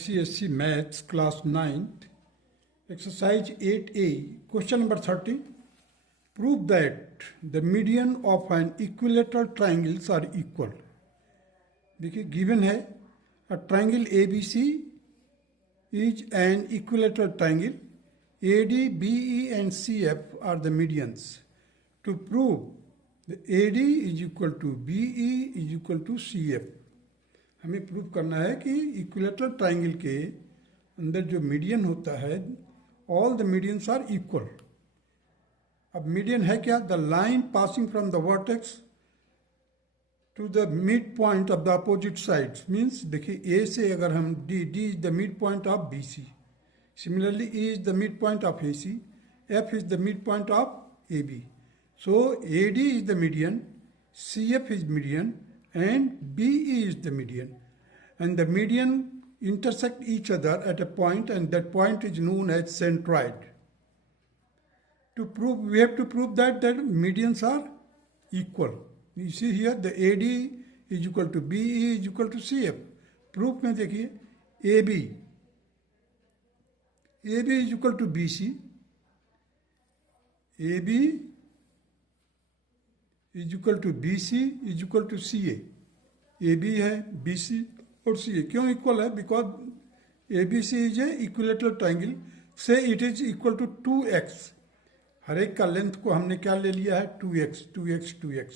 CSC Maths Class 9th, Exercise 8A, Question number 30. Prove that the median of an equilateral triangles are equal. देखिए given है a triangle ABC is an equilateral triangle. AD, BE and CF are the medians. To prove the AD is equal to BE is equal to CF. हमें prove करना है कि equilateral triangle के अंदर जो median होता है all the medians are equal. अब मीडियन है क्या? The line passing from the vertex to the mid point of the opposite sides. Means देखिए ए से अगर हम D is the mid point of B C, similarly E is the mid point of A C, F is the mid point of A B. So A D is the median, C F is median and BE is the median, and the median intersect each other at a point, and that point is known as centroid. To prove, we have to prove that medians are equal. You see here the AD is equal to BE is equal to CF. Proof में देखिए AB is equal to BC, AB is equal to B C is equal to C A B है B C और C A. क्यों equal है? Because A B C is a equilateral triangle से it is equal to 2x. हर एक का लेंथ को हमने क्या ले लिया है? 2x 2x 2x.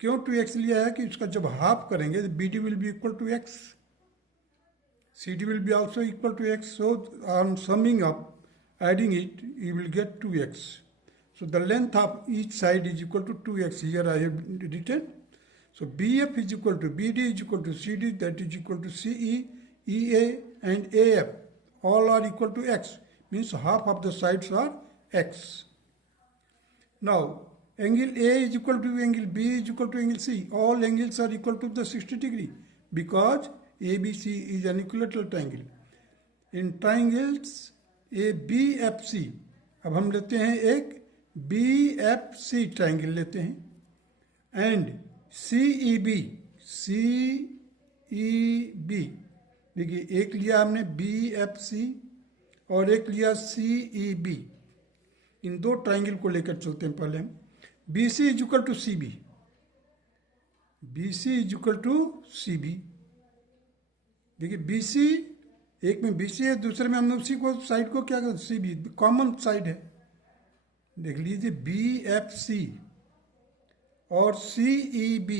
क्यों 2x लिया है? कि उसका जब हाफ करेंगे B D will be equal to x, C D will be also equal to x. So on summing up adding it you will get 2x. So the length of each side is equal to 2x. Here I have written. So BF is equal to BD is equal to CD, that is equal to CE, EA and AF. All are equal to x. Means half of the sides are x. Now angle A is equal to angle B is equal to angle C. All angles are equal to the 60 degree because ABC is an equilateral triangle. In triangles ABFC, अब हम लेते हैं एक BFC triangle लेते हैं and CEB देखिए एक लिया हमने BFC और एक लिया CEB. इन दो ट्राइंगल को लेकर चलते हैं. पहले हम BC is equal to CB, BC is equal to CB. देखिए BC एक में BC है, दूसरे में हमने उसी को साइड को क्या करते CB कॉमन साइड है. देख लीजिए BFC और CEB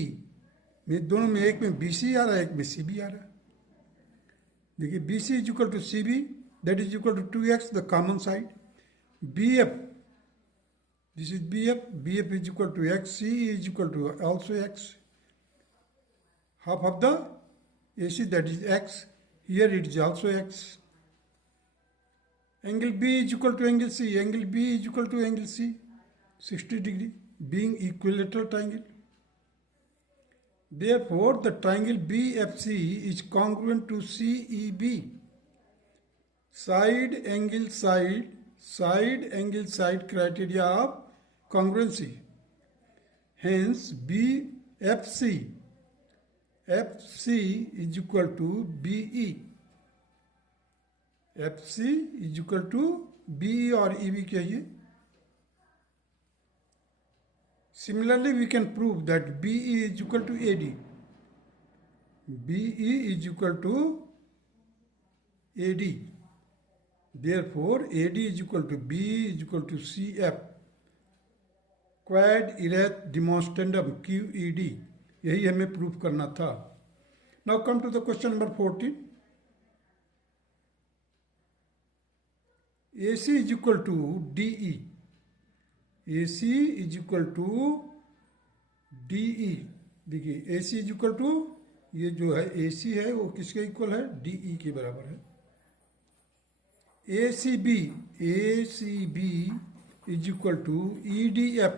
में दोनों में एक में BC आ रहा है एक में CB आ रहा है. देखिए BC is equal to CB that is equal to 2x the common side. BF this is BF is equal to x, CE is equal to also x. Half of the AC that is x, here it is also x. Angle B is equal to angle C. Angle B is equal to angle C, 60 degree, being equilateral triangle. Therefore, the triangle BFC is congruent to CEB. Side angle side criteria of congruency. Hence, FC is equal to BE. FC is equal to BE और EB कहिए. Similarly we can prove that BE is equal to AD, BE is equal to AD. Therefore AD is equal to BE is equal to CF. Quod erat demonstrandum QED, यही हमें prove करना था. Now come to the question number 14. AC is equal to DE. AC is equal to DE. देखिए AC is equal to, ये जो है AC है वो किसके इक्वल है? DE के बराबर है. ACB is equal to EDF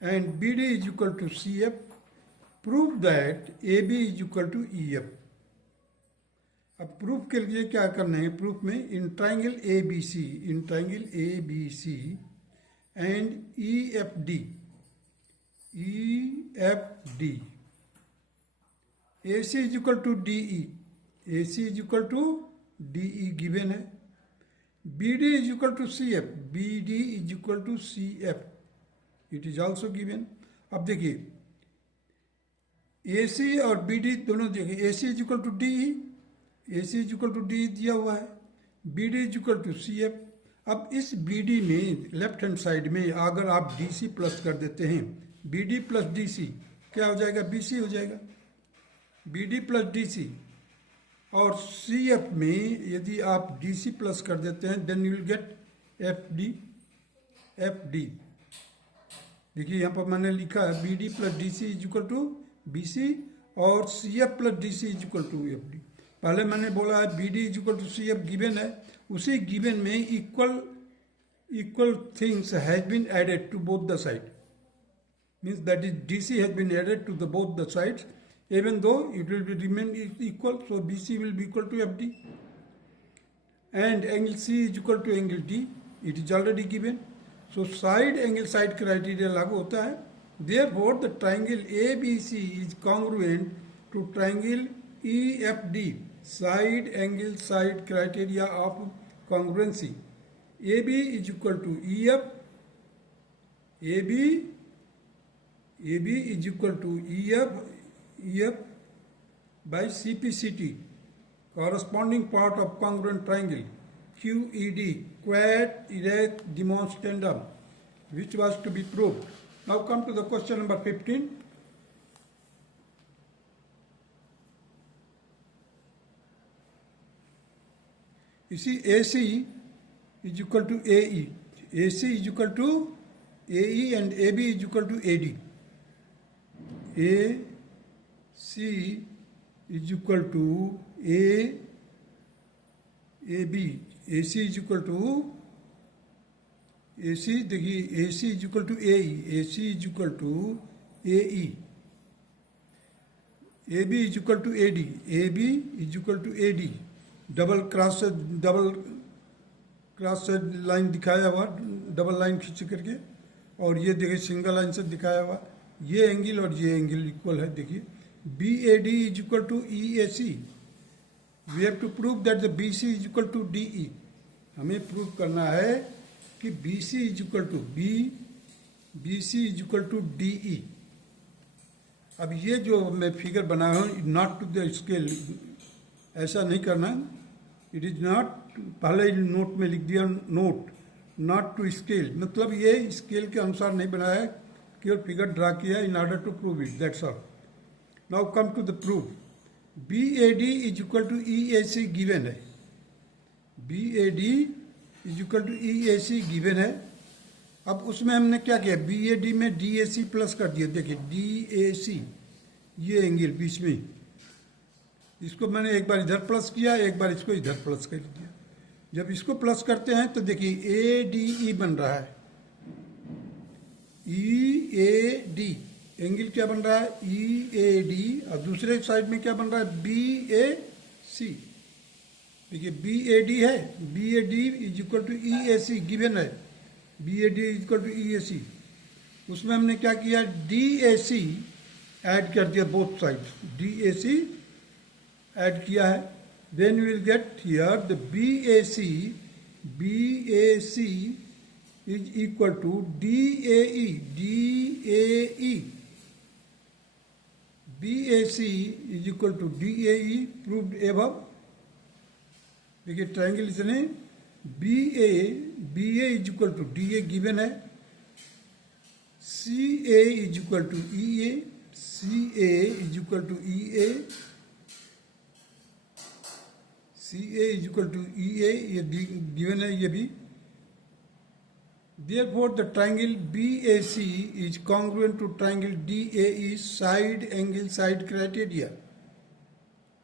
and BD is equal to CF. Prove that AB is equal to EF. अब प्रूफ के लिए क्या करना है? प्रूफ में in triangle ABC and EFD AC is equal to DE, AC is equal to DE given है। BD is equal to CF, BD is equal to CF, it is also given. अब देखिए AC और BD दोनों देखिए, AC is equal to DE, AC is equal to DE दिया हुआ है, BD is equal to CF। अब इस BD में लेफ्ट हैंड साइड में अगर आप DC प्लस कर देते हैं, BD प्लस DC क्या हो जाएगा, BC हो जाएगा, BD प्लस DC। और CF में यदि आप DC प्लस कर देते हैं then you will get FD। देखिए यहाँ पर मैंने लिखा है BD plus DC is equal to BC और CF plus DC is equal to FD। पहले मैंने बोला है BD is equal to CF given है, उसी गिवन में equal things has been added to both the side, means that is DC has been added to the both the sides even though it will be remain equal, so BC will be equal to FD, and angle C is equal to angle D, it is already given, so side angle side criteria लागू होता है। Therefore the triangle ABC is congruent to triangle EFD, side angle side criteria of congruency, AB is equal to EF, AB is equal to EF by CPCT, corresponding part of congruent triangle QED, quad erect demonstrandum, which was to be proved. Now come to the question number 15. You see AC is equal to AE, AC is equal to AE and AB is equal to AD. AC is equal to AB, AC is equal to AC, देखिए AC is equal to AE, AC is equal to AE, AB is equal to AD, AB is equal to AD, double cross से लाइन दिखाया हुआ, double line खींच करके, और ये देखिए single line से दिखाया हुआ, ये एंगल और ये एंगल इक्वल है। देखिए BAD is equal to EAC, we have to prove that the BC is equal to DE, हमें प्रूव करना है कि BC is equal to BC is equal to DE। अब ये जो मैं फिगर बनाया हूँ नॉट टू द स्केल, ऐसा नहीं करना, इट इज नॉट, पहले नोट में लिख दिया नोट नॉट टू स्केल, मतलब ये स्केल के अनुसार नहीं बनाया है, केवल फिगर ड्रा किया in order to prove it, that's all. Now come to the proof. BAD is equal to EAC given है, BAD is equal to EAC given है। अब उसमें हमने क्या किया, BAD में DAC प्लस कर दिया, देखिए DAC, ये एंगल बीच में, इसको मैंने एक बार इधर प्लस किया, एक बार इसको इधर प्लस कर दिया। जब इसको प्लस करते हैं तो देखिए ADE बन रहा है, EAD एंगल क्या बन रहा है EAD, और दूसरे साइड में क्या बन रहा है BAC। देखिए BAD है, BAD is equal to EAC given है, BAD is equal to EAC। उसमें हमने क्या किया, DAC ऐड कर दिया, बोथ साइड DAC ऐड किया है, then you will get here the BAC is equal to DAE, BAC is equal to DAE, proved above. देखिए ट्राइंगल इसने BA is equal to DA given है, CA is equal to EA, CA is equal to EA, CA is equal to EA, ये given है ये भी। Therefore, the triangle BAC is congruent to triangle DAE side angle side criteria.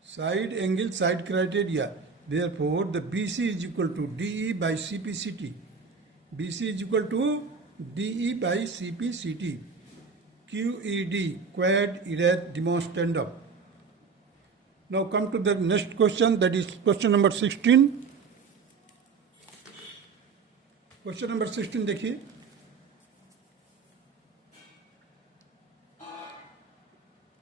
Side angle side criteria. Therefore, the BC is equal to DE by CPCT. BC is equal to DE by CPCT. QED, quad erect demonstrandum. Now come to the next question, that is question number 16. Question number 16 देखिए,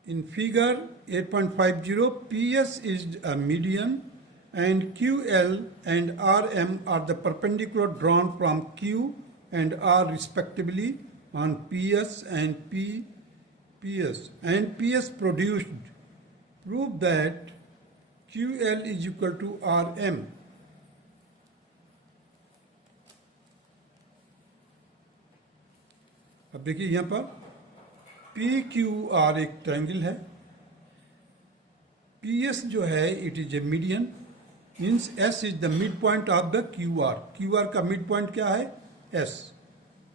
In figure 8.50, PS is a median and QL and RM are the perpendicular drawn from Q and R respectively on PS and PS and PS produced. Prove that QL is equal to RM. अब देखिए यहाँ पर P Q R एक triangle है, P S जो है it is a median, means S is the mid point of the Q R. Q R का मिड पॉइंट क्या है? S,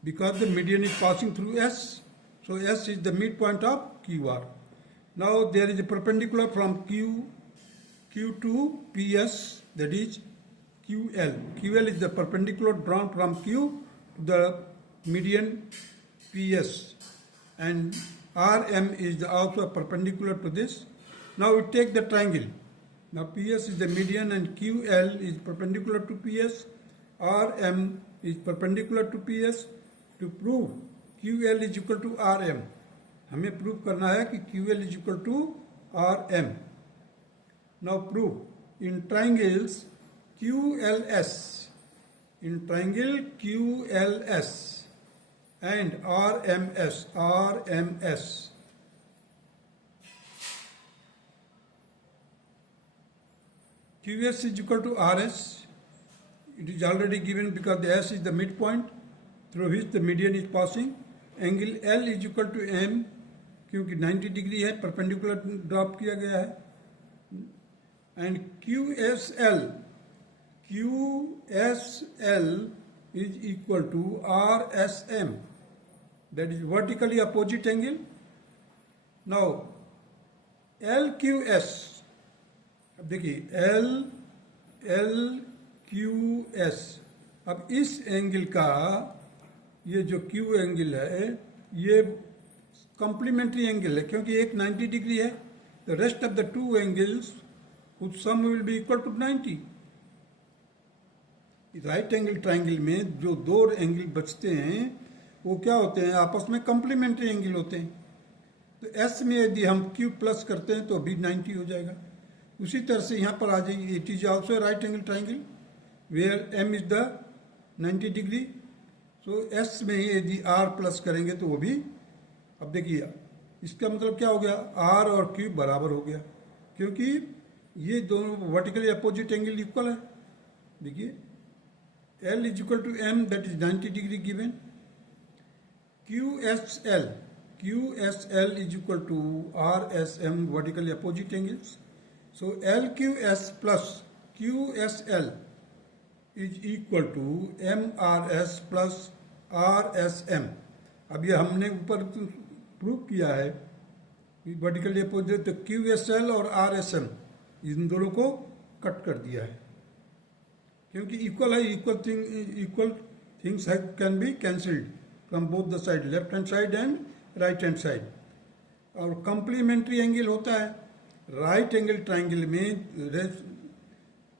because the median is passing through S, so S is the mid point of Q R. Now there is a perpendicular from Q to P S, that is Q L. Q L is the perpendicular drawn from Q to the median PS, and RM is also perpendicular to this. Now we take the triangle. Now PS is the median and QL is perpendicular to PS. RM is perpendicular to PS. To prove QL is equal to RM, हमें prove करना है कि QL is equal to RM. Now prove in triangles QLS, in triangle QLS and RMS, QS is equal to RS. It is already given because the S is the midpoint through which the median is passing. Angle L is equal to M, क्योंकि 90 डिग्री है, perpendicular drop किया गया है. And QSL is equal to RSM, that is vertically opposite angle. Now LQS, अब देखिए LQS, अब इस एंगल का ये जो Q एंगल है ये कॉम्प्लीमेंट्री एंगल है, क्योंकि एक 90 डिग्री है. The rest of the two angles whose sum will be equal to 90. Right angle triangle में जो दो एंगल बचते हैं वो क्या होते हैं? आपस में कॉम्प्लीमेंट्री एंगल होते हैं. तो एस में यदि हम क्यू प्लस करते हैं तो भी 90 हो जाएगा. उसी तरह से यहाँ पर आ जाइए, it is also right angle triangle where M is the 90 degree. So S में ही यदि आर प्लस करेंगे तो वो भी, अब देखिए इसका मतलब क्या हो गया? आर और क्यू बराबर हो गया, क्योंकि ये दोनों वर्टिकली अपोजिट एंगल इक्वल है. देखिए L is equal to M, that is 90 degree given. QSL is equal to RSM, vertically opposite angles. So LQS plus QSL is equal to MRS plus RSM. अब ये हमने ऊपर प्रूव किया है vertically opposite, तो QSL और RSM इन दोनों को कट कर दिया है, क्योंकि इक्वल है. Equal things can be cancelled from both the side, left hand side and right hand side. और कॉम्प्लीमेंट्री एंगल होता है राइट एंगल ट्रायंगल में,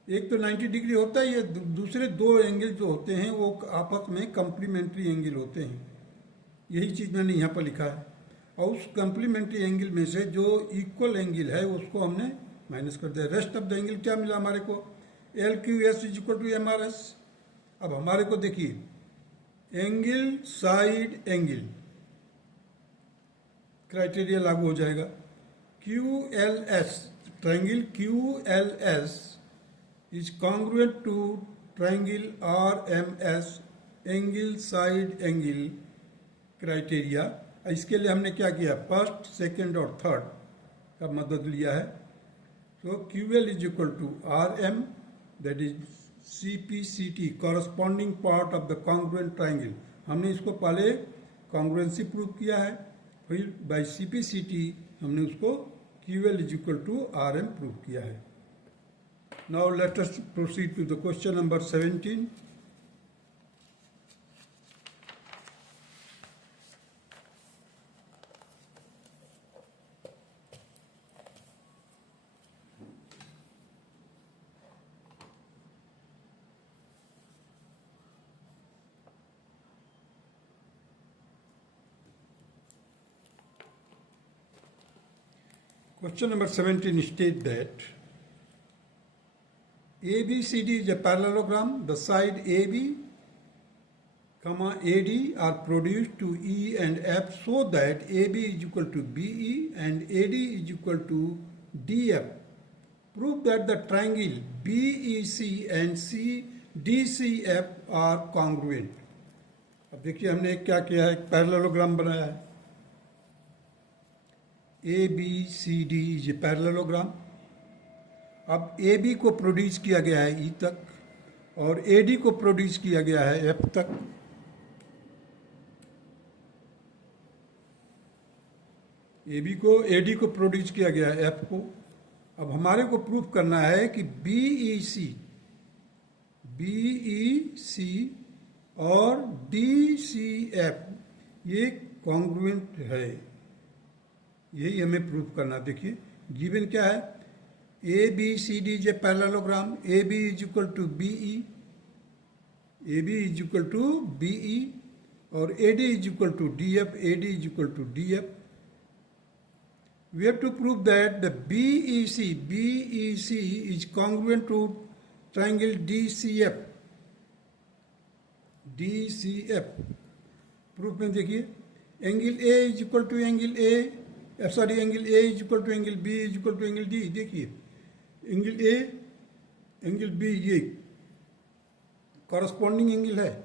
एक तो 90 डिग्री होता है, ये दूसरे दो एंगल जो होते हैं वो आपस में कॉम्प्लीमेंट्री एंगल होते हैं. यही चीज़ मैंने यहाँ पर लिखा है. और उस कॉम्प्लीमेंट्री एंगल में से जो इक्वल एंगल है उसको हमने माइनस कर दिया. रेस्ट ऑफ द एंगल क्या मिला हमारे को? LQS is equal to MRS. अब हमारे को देखिए एंगल साइड एंगल क्राइटेरिया लागू हो जाएगा. QLS, triangle QLS is congruent to triangle RMS, angle side angle criteria. इसके लिए हमने क्या किया? फर्स्ट, सेकंड और थर्ड का मदद लिया है. So QL is equal to RM, that is CPCT, corresponding part of the congruent triangle. हमने इसको पहले कॉन्ग्रुएंसी प्रूव किया है, फिर बाय CPCT हमने उसको QL is equal to RM prove किया है. Now let us proceed to the question number 17. Question number 17 state that ABCD is a parallelogram. The side AB, comma AD are produced to E and F so that AB is equal to BE and AD is equal to DF. Prove that the triangle BEC and CDCF are congruent. अब देखिए हमने क्या किया है, एक पैरेललोग्राम बनाया है. ABCD is a parallelogram. अब AB को प्रोड्यूस किया गया है E तक और AD को प्रोड्यूस किया गया है F तक. AB को AD को प्रोड्यूस किया गया है F को. अब हमारे को प्रूफ करना है कि BEC और DCF ये कॉन्ग्रुएंट है. यही हमें प्रूफ करना. देखिए गिवन क्या है, ABCD is a parallelogram. AB is equal to BE, AB is equal to BE और AD is equal to DF, AD is equal to DF. We have to prove that the BEC is congruent to triangle DCF. Proof में देखिए angle A is equal to angle A, angle A is equal to angle B is equal to angle D. देखिए angle A angle B ये corresponding angle है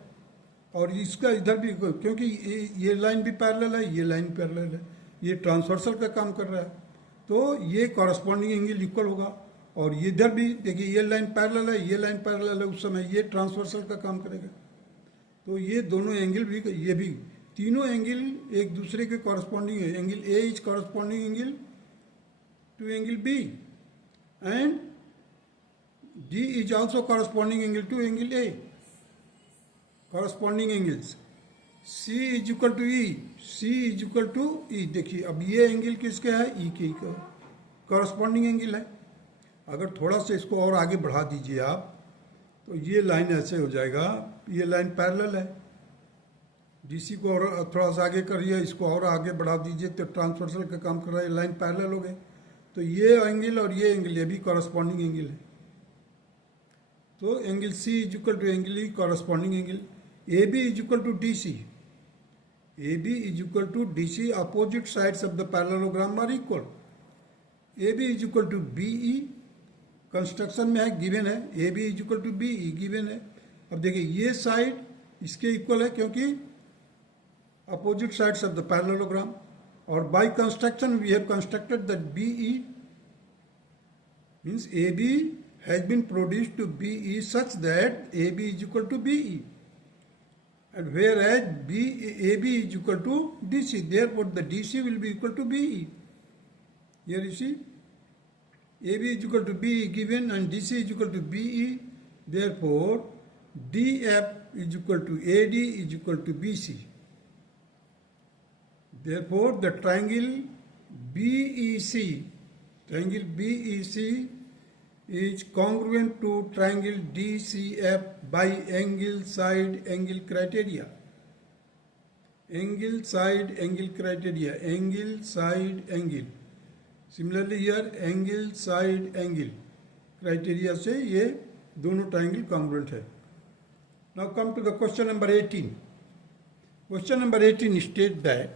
और इसका इधर भी, क्योंकि ये लाइन भी पैरेलल है, ये लाइन पैरेलल है, ये ट्रांसवर्सल का काम कर रहा है, तो ये कॉरस्पॉन्डिंग एंगल इक्वल होगा. और ये इधर भी देखिए ये लाइन पैरेलल है, ये लाइन पैरेलल है, उस समय ये ट्रांसवर्सल का काम करेगा. तो ये दोनों एंगल भी, ये भी तीनों एंगल एक दूसरे के कॉरस्पॉन्डिंग है. Angle A is corresponding angle to angle B and D is also corresponding angle to angle A. Corresponding angles C is equal to E, C is equal to E. देखिए अब ये एंगल किसके है, E के कॉरस्पॉन्डिंग एंगल है. अगर थोड़ा सा इसको और आगे बढ़ा दीजिए आप तो ये लाइन ऐसे हो जाएगा, ये लाइन पैरेलल है. DC को और थोड़ा सा आगे करिए, इसको और आगे बढ़ा दीजिए तो ट्रांसवर्सल का काम कर रहा है, लाइन पैरेलल हो गए. तो ये एंगल और ये एंगल, ये भी कॉरस्पॉन्डिंग एंगल है. तो angle C is equal to angle E corresponding angle. AB is equal to DC, AB is equal to DC. Opposite sides of the parallelogram are equal. AB is equal to BE. Construction में है, given है. AB is equal to BE given है. अब देखिए ये side इसके equal है क्योंकि opposite sides of the parallelogram. और by construction we have constructed that BE means AB has been produced to BE such that AB is equal to BE. And whereas AB is equal to DC, therefore the DC will be equal to BE. Here you see, AB is equal to BE given and DC is equal to BE. Therefore, DF is equal to AD is equal to BC. Therefore, the triangle BEC is congruent to triangle DCF by angle side angle criteria. Angle side angle criteria. Angle side angle. Similarly here angle side angle criteria से ये दोनों triangle congruent है. Now come to the question number 18. Question number 18 states that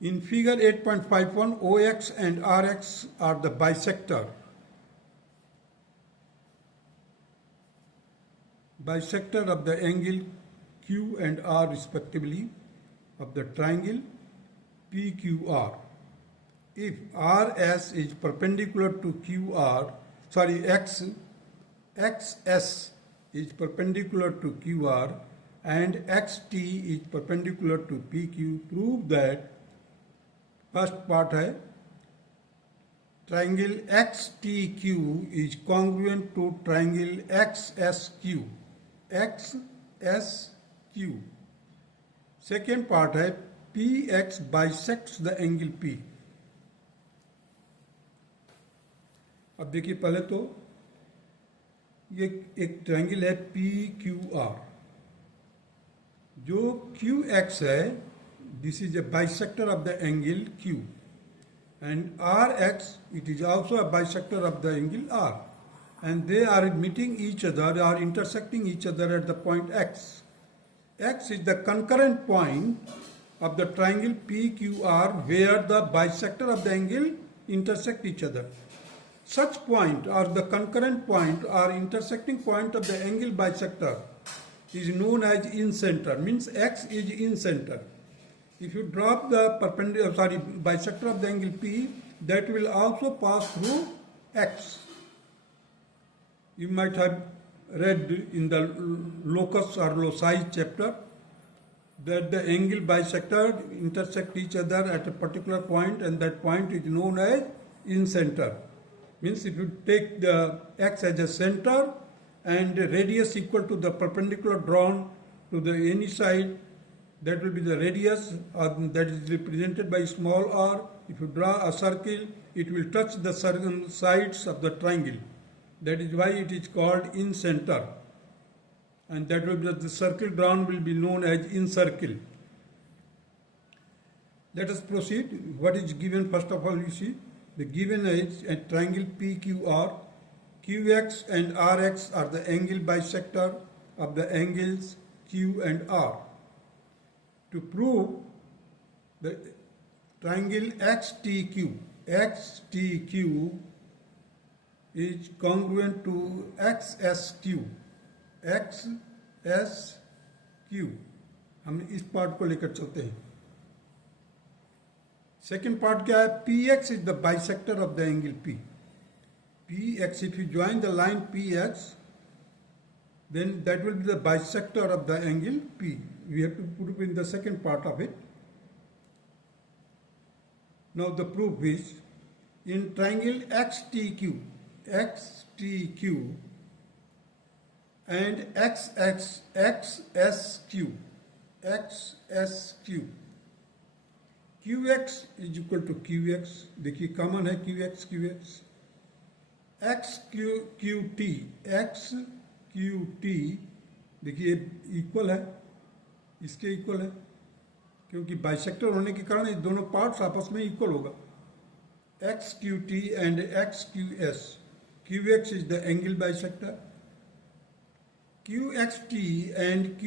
in figure 8.51, OX and RX are the bisector of the angle Q and R respectively of the triangle PQR. If RS is perpendicular to XS is perpendicular to QR and XT is perpendicular to PQ, prove that first part है triangle XTQ is congruent to triangle XSQ. Second part है PX bisects the angle P. अब देखिए पहले तो ये एक ट्राइंगल है PQR. जो QX है this is a bisector of the angle Q. And Rx, it is also a bisector of the angle R. And they are meeting each other, are intersecting each other at the point X. X is the concurrent point of the triangle PQR where the bisector of the angle intersect each other. Such point or the concurrent point or intersecting point of the angle bisector is known as incenter, means X is incenter. If you drop the bisector of the angle P, that will also pass through X. You might have read in the locus or loci chapter that the angle bisector intersect each other at a particular point, and that point is known as incenter. Means if you take the X as a center and radius equal to the perpendicular drawn to the any side, that will be the radius, that is represented by small r. If you draw a circle, it will touch the sides of the triangle. That is why it is called incenter. And that will be the circle drawn will be known as incircle. Let us proceed. What is given? First of all, you see, the given is a triangle PQR. QX and RX are the angle bisector of the angles Q and R. To prove the triangle XTQ is congruent to XSQ. हम इस पार्ट को लेकर चलते हैं. Second part क्या है? PX is the bisector of the angle P. PX, if you join the line PX, then that will be the bisector of the angle P. We have to put it in the second part of it. Now the proof is in triangle XTQ and XSQ, QX is equal to QX. देखिए कॉमन है QX. XQT देखिए इक्वल है, इसके equal है, क्योंकि बाइसेक्टर होने के कारण ये दोनों पार्ट्स आपस में इक्वल होगा. XQT and XQS. QX is the angle bisector. QXT and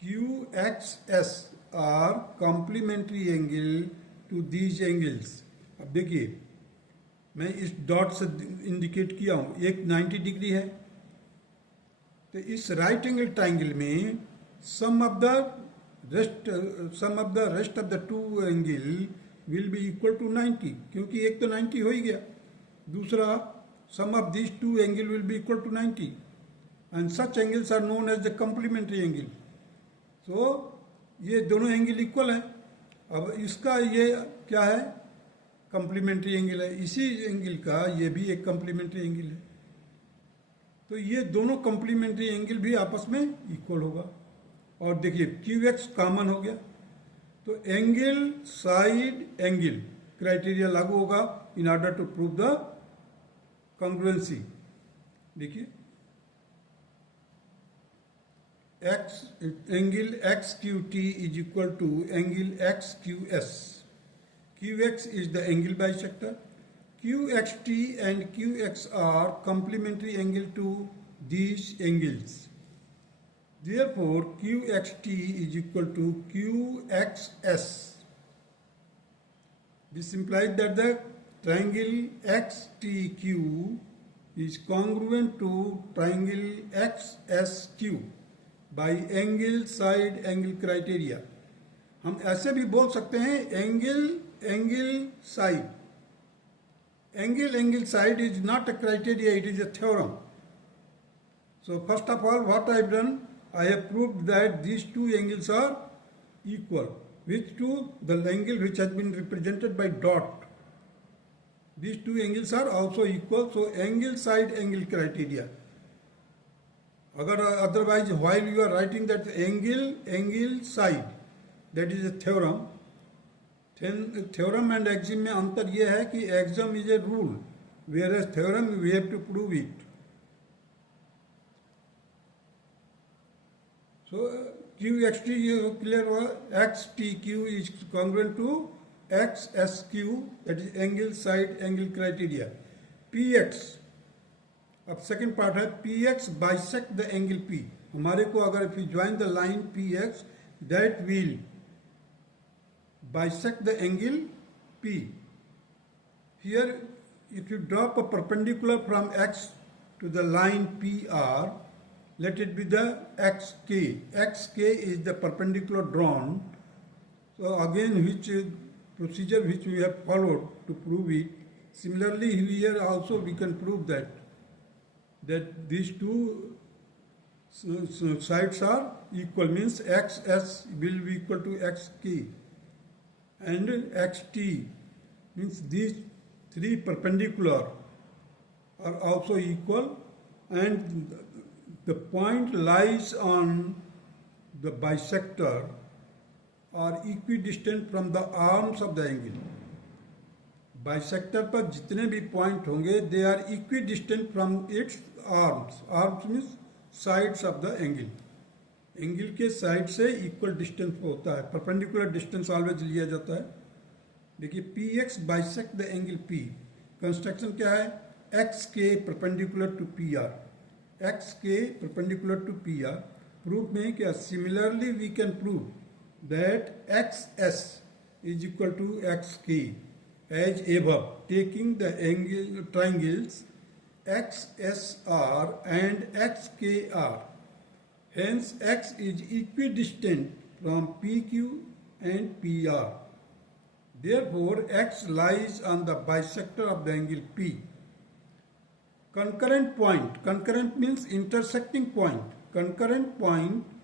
QXS are complementary angle to these angles. अब देखिए मैं इस डॉट से इंडिकेट किया हूँ, एक 90 डिग्री है, तो इस राइट एंगल ट्राइंगल में sum of the rest of the two angle will be equal to 90, क्योंकि एक तो 90 हो ही गया, दूसरा sum of this two angle will be equal to 90 and such angles are known as the complementary angle. So ये दोनों angle equal है. अब इसका ये क्या है? कम्प्लीमेंट्री एंगल है. इसी एंगल का ये भी एक कम्प्लीमेंट्री एंगल है. तो ये दोनों कम्प्लीमेंट्री एंगल भी आपस में इक्वल होगा. और देखिए QX कॉमन हो गया, तो एंगल साइड एंगल क्राइटेरिया लागू होगा in order to prove the congruency. देखिए angle XQT is equal to angle XQS. QX is the angle bisector. QXT and QX are complementary angle to these angles. Therefore, QXT is equal to QXS. This implies that the triangle XTQ is congruent to triangle XSQ by angle side angle criteria. हम ऐसे भी बोल सकते हैं angle side is not a criteria, it is a theorem. So first of all, what I have done, I have proved that these two angles are equal. Which two? The angle which has been represented by dot. These two angles are also equal, so angle side angle criteria. Agar otherwise, while you are writing that angle side, that is a theorem. Theorem and axiom में अंतर यह है कि axiom is a rule, whereas theorem we have to prove it. So Q X T ये clear हुआ, X T Q is congruent to X S Q, that is angle side angle criteria. P X, अब second part है P X bisect the angle P. हमारे को अगर if you join the line P X that will bisect the angle P. Here if you drop a perpendicular from x to the line PR, let it be the xk. Xk is the perpendicular drawn. So again, which procedure which we have followed to prove it. Similarly, here also we can prove that these two sides are equal, means xs will be equal to xk, and xt means these three perpendicular are also equal, and the point lies on the bisector are equidistant from the arms of the angle. Bisector पर जितने भी point होंगे they are equidistant from its arms. Arms means sides of the angle. Angle के side से equal distance होता है, perpendicular distance always लिया जाता है। देखिए P X bisect the angle P, construction क्या है, X K perpendicular to P R, X K perpendicular to P R. Proof में क्या, similarly we can prove that X S is equal to X K as above, taking the angle triangles X S R and X K R, hence x is equidistant from PQ and PR. Therefore, x lies on the bisector of the angle P. Concurrent point. Concurrent means intersecting point. Concurrent point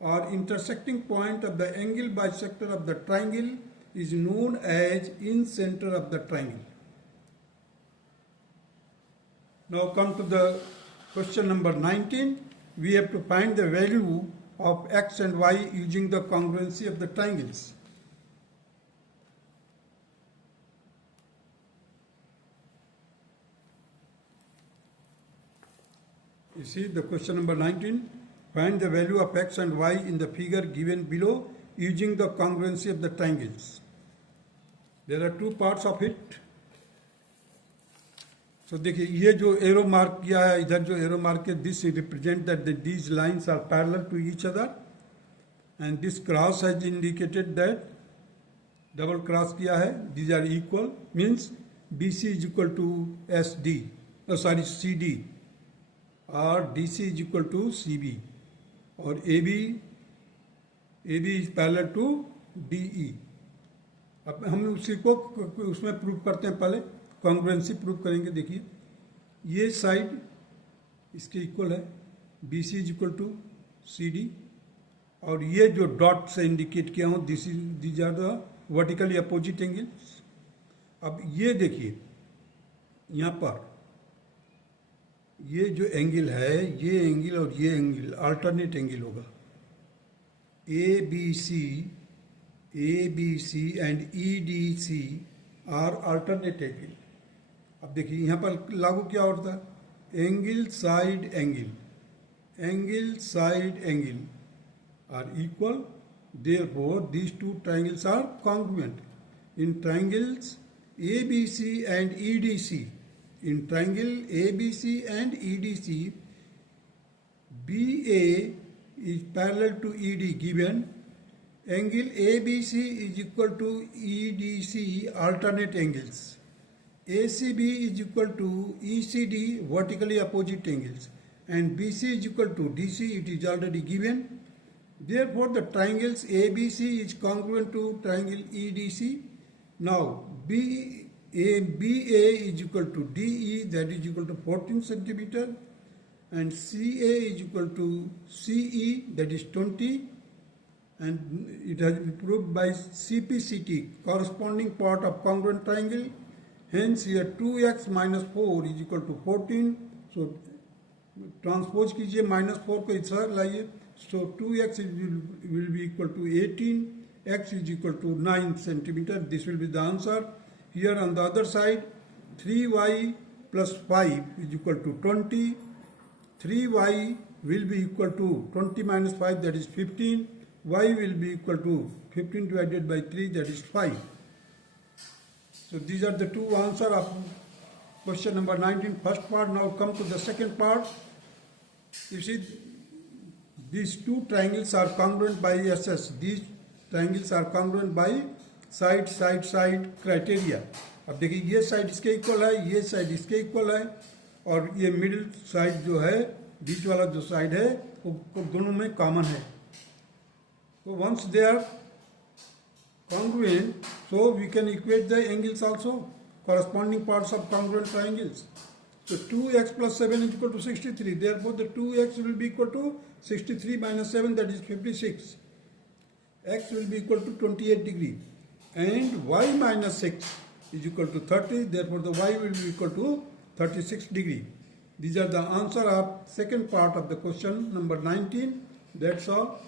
or intersecting point of the angle bisector of the triangle is known as incenter of the triangle. Now come to the question number 19. We have to find the value of x and y using the congruency of the triangles. You see the question number 19. Find the value of x and y in the figure given below using the congruency of the triangles. There are two parts of it. So देखिए ये जो arrow mark किया है, इधर जो arrow mark है, this represent that these lines are parallel to each other, and this cross has indicated that, double cross किया है, these are equal, means B C is equal to S D, sorry C D, और D C is equal to C B, और A B is parallel to D E. अब हम उसी को उसमें प्रूव करते हैं, पहले कॉन्ग्रुएंसी प्रूव करेंगे। देखिए ये साइड इसके इक्वल है, B C is equal to C D, और ये जो डॉट से इंडिकेट किया हूँ these are the vertically opposite angles. अब ये देखिए यहाँ पर ये जो एंगल है, ये एंगल और ये एंगल अल्टरनेट एंगल होगा। A B C and E D C are alternate angle. अब देखिए यहाँ पर लागू क्या होता है, angle side angle are equal, therefore these two triangles are congruent. In triangles A B C and E D C, in triangle A B C and E D C, B A is parallel to E D given, angle ABC is equal to EDC alternate angles, ACB is equal to ECD vertically opposite angles, and BC is equal to DC, it is already given. Therefore, the triangles ABC is congruent to triangle EDC. Now, BA is equal to DE, that is equal to 14 centimeter, and CA is equal to CE, that is 20. And it has been proved by CPCT, corresponding part of congruent triangle. Hence here 2x minus 4 is equal to 14. So transpose कीजिए -4 को इधर लाइए, so 2x will be equal to 18, x is equal to 9 centimeter. This will be the answer. Here on the other side, 3y plus 5 is equal to 20. 3y will be equal to 20 minus 5, that is 15. y will be equal to 15 divided by 3, that is 5. So these are the two answers of question number 19, first part. Now come to the second part. You see, these two triangles are congruent by SS. These triangles are congruent by side criteria. अब देखिए, ये side इसके equal है, ये side इसके equal है, और ये मिडिल साइड जो है, बीच वाला जो साइड है, वो दोनों में कॉमन है. So once they are congruent, so we can equate the angles also, corresponding parts of congruent triangles. So 2x plus 7 is equal to 63. Therefore, the 2x will be equal to 63 minus 7, that is 56. X will be equal to 28 degree. And y minus 6 is equal to 30. Therefore, the y will be equal to 36 degree. These are the answer of second part of the question number 19. That's all.